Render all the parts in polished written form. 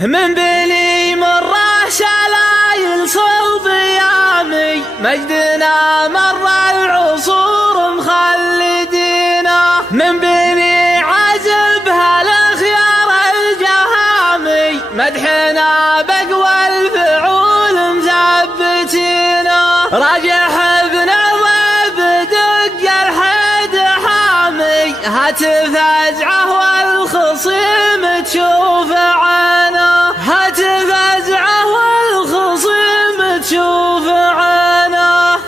من بني مرة شلايل صوب يامي مجدنا مر العصور مخلدينا. من بني عزب هالخيار الجهامي مدحنا بقوى الفعول مثبتينا. راجح ابن الضيب دق الحد حامي هاتف ازعه والخصيم تشوف عينه. هاتف ازعه والخصيم تشوف عينه.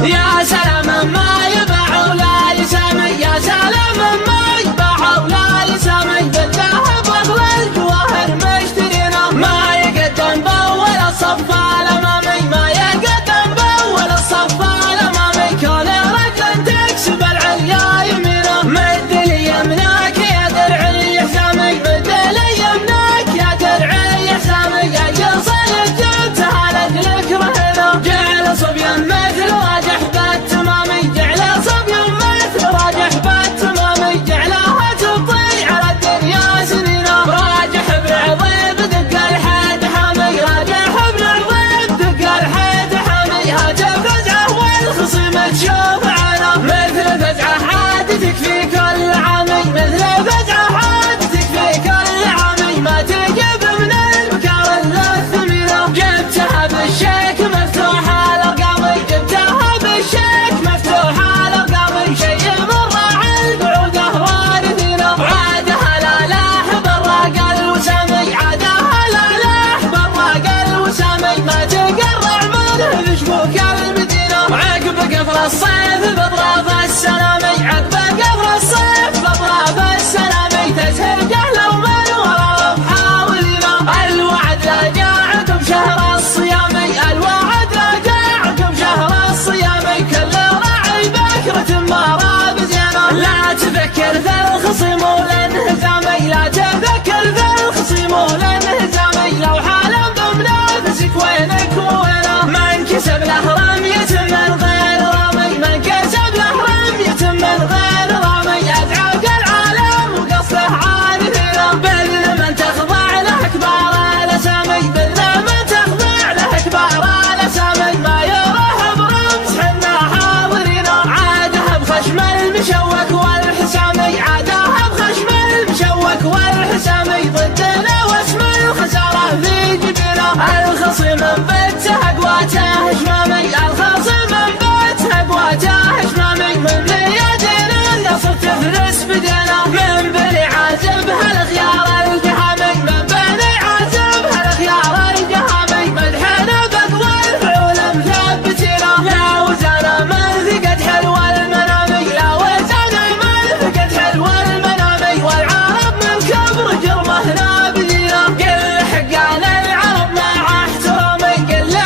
يا سلام ما يباع ولا يسمي، يا سلام ما يباع ولا يسمي، بالذهب واغلى الجواهر مشترينا. ما يقدم بول الصف الامامي، ما يقدم بول الصف الامامي. كون رجل تكسب العليا يمينه. مد لي يمناك يا درعي حسامي، مد لي يمناك يا درعي حسامي. اي صيد جبتها لاجلك رهنا. جعل صبيان مثل راجح بالتمامي، جعل صبيان مثل راجح بالتمامي. جعلها تبطي على الدنيا سنينا. راجح بالعظيم دق الحد حامي، راجح بالعظيم دق الحد حامي. هاتف فزعه والخصيم تشوف عينه. مثل فزعه عاد تكفي كل عامي، مثل فزعه عاد تكفي كل عامي. ما تجيب من البكار الا الثمينه. جبتها بالشيك مفتوح الارقامي، جبتها بالشيك مفتوح الارقامي. شي مر على القعوده وارثينا. عادها لا لاح براق الوسامي، عادها لا لاح براق الوسامي. ما تقرع منه بشبوك المدينه. عقب قفل الصيف باطراف السلامي، عقب قفل الصيف باطراف السلامي. تسهل جهله ومن وراء محاولينا. الوعد لا جاء عقب شهر الصيامي، الوعد لا جاء عقب شهر الصيامي. كل راعي بكرة ما راب زينه. لا تفكر في الخصيم والانهزامي، لا تفكر في الخصيم والانهزامي. لو حالا بمنافسك وينك ووينه. من كسب له رمية من غير رامي، من كسب له رمية من غير رامي. ادعاق العالم وقصده عارفينه. بل من تخضع له كبار الاسامي، بل من تخضع له كبار الاسامي. ما يروح برمز حنا حاضرينه. عادها بخشم المشوك والحسامي، عادها بخشم المشوك والحسامي. ضدنا واسم الخساره في جبينه. الخصيم انبته اقواته شمامي، الخصيم انبته اقواته شمامي. من بيدين النصر تفلس بدينا. من بني عازب هالخيار الجهامي، من بني عازب هالخيار الجهامي. مدحنا بقوى الفعول مثبتينا. لا وزانا من ثقت حلو المنامي، لا وزانا من ثقت حلو المنامي. والعرب من كبر جرمه نابذينا. قل حقان العرب مع احترامي، قل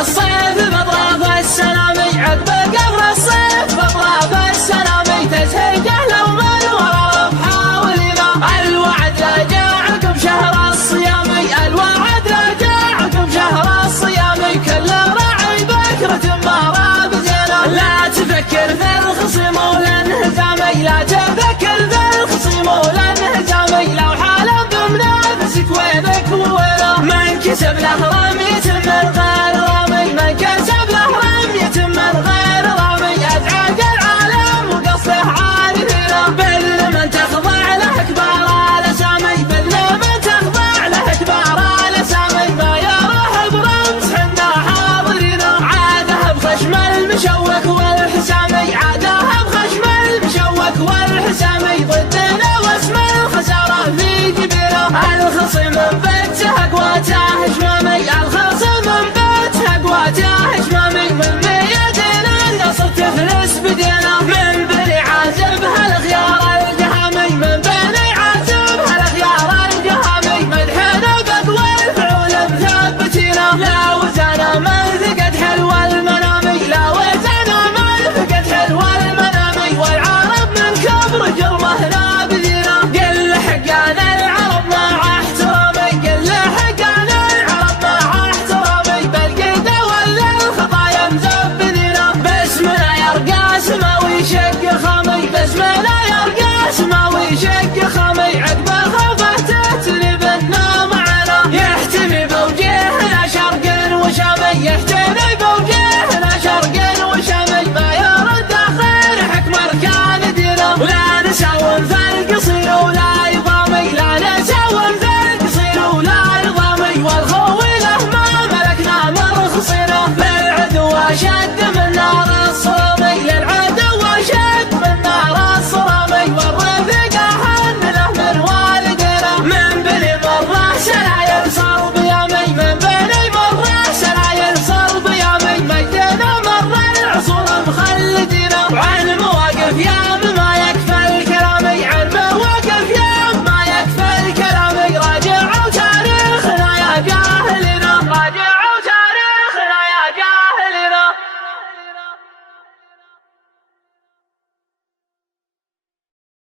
الصيف بأطراف السلامي عقب قبر الصيف بأطراف السلامي تزهق لو من ورا بحاولنا الوعد لا جاء عقب شهر الصيامي الوعد لا جاء عقب شهر الصيامي كل راعي بكرة مارا بزينة لا تفكر في الخصم والانهزامي لا تفكر في الخصم والانهزامي لو حالة بمنافسك وينك ووينه من كسب له رمية من غير رامي من كسب له رمية من غير رامي أزعج العالم وقصده عارفينه بل من تخضع له كبار الأسامي بل من تخضع له كبار الأسامي ما يروح برمز حنا حاضرينه عاده بخشم المشوك والحسامي عاده بخشم المشوك والحسامي ضدنا واسم الخسارة في جبينه الخصم بيته قواته هجمامي الخصم بيته قواته هجمامي من ميادين النصر تفلس بدينا من بني عازب هالخيار الجهامي من بني عازب هالخيار الجهامي مدحنا بقوى الفعول مثبتينا لا وزانا من ثقت حلو المنامي لا وزانا من ثقت حلو المنامي والعرب من كبر جرمه نابذينا قل حقنا العرب مع احترامي قل حقنا العرب مع احترامي بالقيده ولا الخطايا مزبدينا باسمنا يرقى سماوي شق خامي باسمنا يرقى سماوي شق خامي عقب الخوفه تتري بنا معنا يحتمي بوجهنا شرق وشامي يحتمي بوجهنا شرق وشامي ما يرد خير حكم اركان دينا ولا نساوم في القصير ولا يضامي لا نساوم في القصير ولا يضامي والخوي له ما ملكنا مرخصينا للعدو اشد من نار الصرامي للعدو اشد من نار الصرامي والرفيق احن له من والدينا من بني مره سلايل صار بيامي من بني مره سلايل صار بيامي مجدنا مره العصور مخلدينا